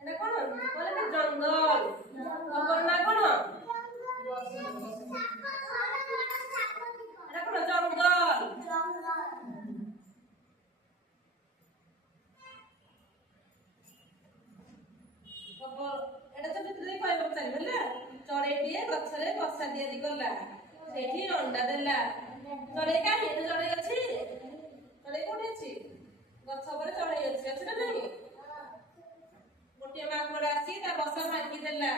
এটা কোন বলে না জঙ্গল জঙ্গল না কোন এটা কোন জঙ্গল এটা তো ভিতরে কয় বছর ହେଲା ଚଢେଇଟିଏ ଗଛରେ ବସା ତିଆରି କଲା ସେଠି ଅଣ୍ଡା ଦେଲା ଚଢେଇ କାହିଁ ଏତେ ଚଢେଇ ଅଛି ଚଢେଇ କୋଉଠି ଅଛି ଗଛ ଉପରେ ଚଢେଇ ଅଛି ଅଛି ନା ନାହିଁ ଗୋଟିଏ ମାଙ୍କଡ ଆସି ତା ବସା ଭାଙ୍ଗି ଦେଲା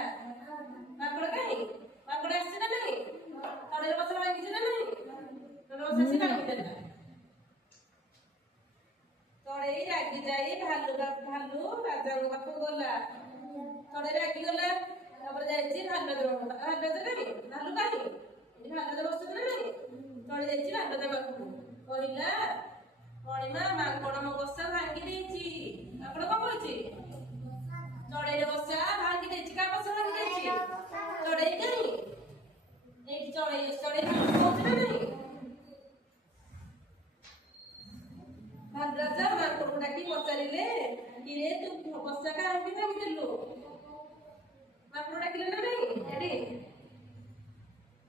ମାଙ୍କଡ କାହିଁ ମାଙ୍କଡ ଆସିଛି ନା ନାହିଁ ଚଢେଇ ବସା ଭାଙ୍ଗିଛି ନା ନାହିଁ ବସା ଆସି ଭାଙ୍ଗି ଦେଲା ଚଢେଇ ରାଗି ଯାଇ ଭାଲୁ ରାଜାଙ୍କ ପାଖକୁ ଗଲା ଚଢେଇ ରାଗି ଗଲା ତାପରେ ଯାଇଛି ଭାଲୁ କାହିଁ ଏଠି ଭାଲୁ ବସୁଛି ନା ନାହିଁ ଚଢେଇ ଯାଇଛି ଭାଲୁ ପାଖକୁ କହିଲା ମଣିମା ମାଙ୍କଡ ମୋ ବସା ଭାଙ୍ଗି ଦେଇଛି ମାଙ୍କଡ କଣ କରୁଛି ଚଢେଇର ବସା ଭାଙ୍ଗି ଦେଇଛି କାହା ବସା ଭାଙ୍ଗି ଦେଇଛି ଚଢେଇ କାହିଁ ଏଇଠି ଚଢେଇ କହୁଛି ନା ନାହିଁ ଭାଲୁ ରାଜା ମାଙ୍କଡକୁ ଡାକି ପଚାରିଲେ କିରେ ତୁ ବସା କାହିଁକି ଭାଙ୍ଗିଦେଲୁ ମାଙ୍କଡ ଡାକିଲେ ନା ନାହିଁ ଏଠି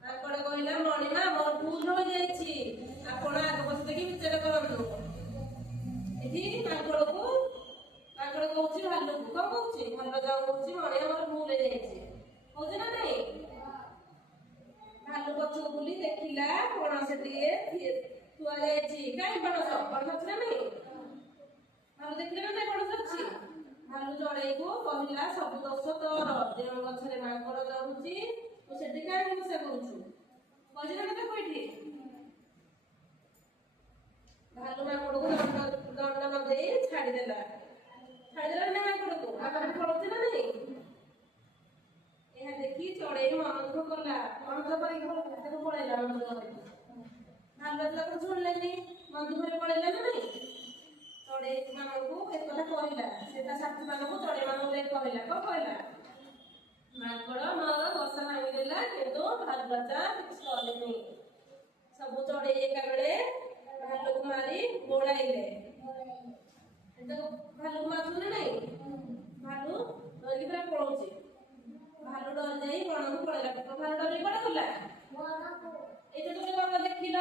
ମାଙ୍କଡ କହିଲା ମଣିମା ମୋର ଭୁଲ ହୋଇଯାଇଛି ଆପଣ ଆଗ ପଛ ଦେଖି ବିଚାର କରନ୍ତୁ ଏଠି ମାଙ୍କଡ କହୁଛି ଭାଲୁକୁ କଣ କହୁଛି ଭାଲୁ ଯାଉ କହୁଛି ମଣିମା ମୋର ଭୁଲ ହେଇଯାଇଛି କହୁଛି ନା ନାହିଁ ଭାଲୁ ପଛକୁ ବୁଲି ଦେଖିଲା ପଣସଟିଏ ଥୁଆ ଯାଇଛି କାହିଁ ପଣସ ଅଛି ନା ନାହିଁ ଭାଲୁ ଦେଖିଲେ ନା ନାହିଁ ପଣସ ଅଛି ଭାଲୁ ଚଢେଇକୁ କହିଲା ସବୁ ଦୋଷ ତୋର ଯେଉଁ ଗଛରେ ମାଙ୍କଡ ଚଢୁଛି ତୁ ସେଠି କାହିଁକି ବସା କରୁଛୁ କହିଛି ନା ତାକୁ ଏଠି ଭାଲୁ ମାଙ୍କଡକୁ ଦଣ୍ଡ ନଦେଇ ଛାଡିଦେଲା ନା ମାଙ୍କଡକୁ ମାଙ୍କଡ ପଳଉଛି ନା ନାହିଁ ଏହା ଦେଖି ଚଢେଇ ମନ ଦୁଃଖ କଲା ମନ ଦୁଃଖ କରିକି ତାକୁ ପଳେଇଲା ମନ ଦୁଃଖ କରିକି ଭାଲୁ ତାକୁ ଶୁଣିଲେନି ମନ ଦୁଃଖରେ ପଳେଇଲା ନା ନାହିଁ ଚଢେଇ ମାନଙ୍କୁ ଏକଥା କହିଲା ସେ ତା ସାଥୀ ମାନଙ୍କୁ ଚଢେଇ ମାନଙ୍କୁ କହିଲା କଣ କହିଲା ମାଙ୍କଡ ମୋର ବସା ଭାଙ୍ଗିଦେଲା କିନ୍ତୁ ଭାଲୁ ରାଜା କିଛି କଲେନି ସବୁ ଚଢେଇ ଏକାବେଳେ ଭାଲୁକୁ ମାରି ଗୋଡାଇଲେ ଭାଲୁକୁ ମାରୁଛନ୍ତି ନା ନାହିଁ ଭାଲୁ ଡରିକି ପୁରା ପଳଉଛି ଭାଲୁ ଡରି ଯାଇ ବଣକୁ ପଳେଇଲା ଭାଲୁ ଡରିକି କୁଆଡେ ଗଲା ଏଇଟା তুমি କଣ ଦେଖିଲ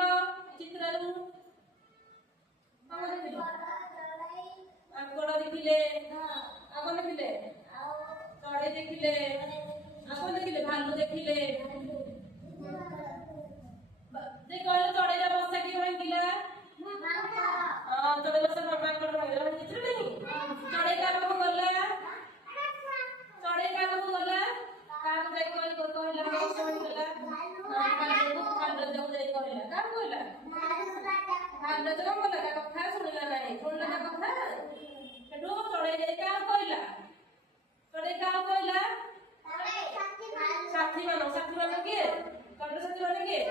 ଚିତ୍ରରୁ କଣ ଦେଖିଲ ମାଙ୍କଡ ଦେଖିଲେ ଆଉ କଣ ଦେଖିଲେ ଚଢେଇ ଦେଖିଲେ ଆଉ କଣ ଦେଖିଲେ ଭାଲୁ ଦେଖିଲେ କହିଲେ ଚଢେଇର ବସା କିଏ ଭାଙ୍ଗିଲା ଚଢେଇ ବସା ମାଙ୍କଡ ଭାଙ୍ଗିଲା ଭାଙ୍ଗିଛୁ ନାହିଁ ଚଢେଇ କାହା ପାଖକୁ ଗଲା କାହାକୁ ଯାଇ କହିଲା ବସା ଭାଙ୍ଗିଗଲା ଭାଲୁ ଯାଇ କହିଲା କାହାକୁ କହିଲା ଭାଲୁ କଣ କଲା ତା କଥା ଶୁଣିଲା ନାହିଁ ଶୁଣିଲା ତା କଥା ସେଠୁ ଚଢେଇ ଯାଇ କାହାକୁ କହିଲା ସାଥୀ ମାନ କିଏ ଚଢେଇ ସାଥୀ ମାନେ କିଏ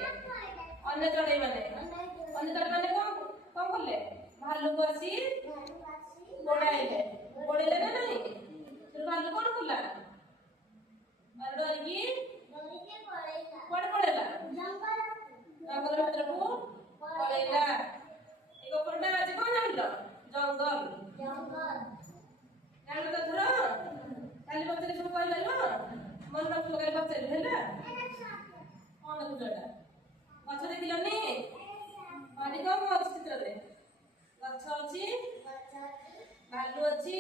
ଅନ୍ୟ ଚଢେଇ ମାନେ କଣ କଲେ ଭାଲୁକୁ ଆସି ଗୋଡାଇଲେ ନା ନାହିଁ ଭାଲୁ କଣ କଲା ଭାଲୁ ଡରିକି କୁଆଡେ ପଳେଇଲା ଜଙ୍ଗଲ ଭିତରକୁ ପଳେଇଲା ଏ ଗପଟା ଆଜି କଣ ଜାଣିଲ ଜଙ୍ଗଲ ଜାଣିଲ ତ ଧର କାଲି ପଚାରି ସବୁ କହିପାରିବ ମନେ ରଖିବ କାଲି ପଚାରିବି ହେଲା କଣ ଦେଖୁଛ ଏଟା ଗଛ ଦେଖିଲନି ପାଣି କଣ ଅଛି ଚିତ୍ରରେ ଗଛ ଅଛି ଭାଲୁ ଅଛି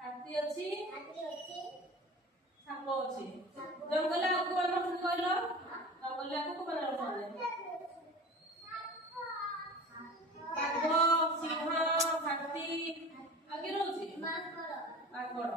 ହାତୀ ଅଛି ସାପ ଅଛି ଜଙ୍ଗଲ ଆଗକୁ ଆମେ କହିଲ ଜଙ୍ଗଲ ଆଗକୁ ମାନେ ରଖନ୍ତି ବାଘ ସିଂହ ହାତୀ ଆଗେ ରହୁଛି ମାଙ୍କଡ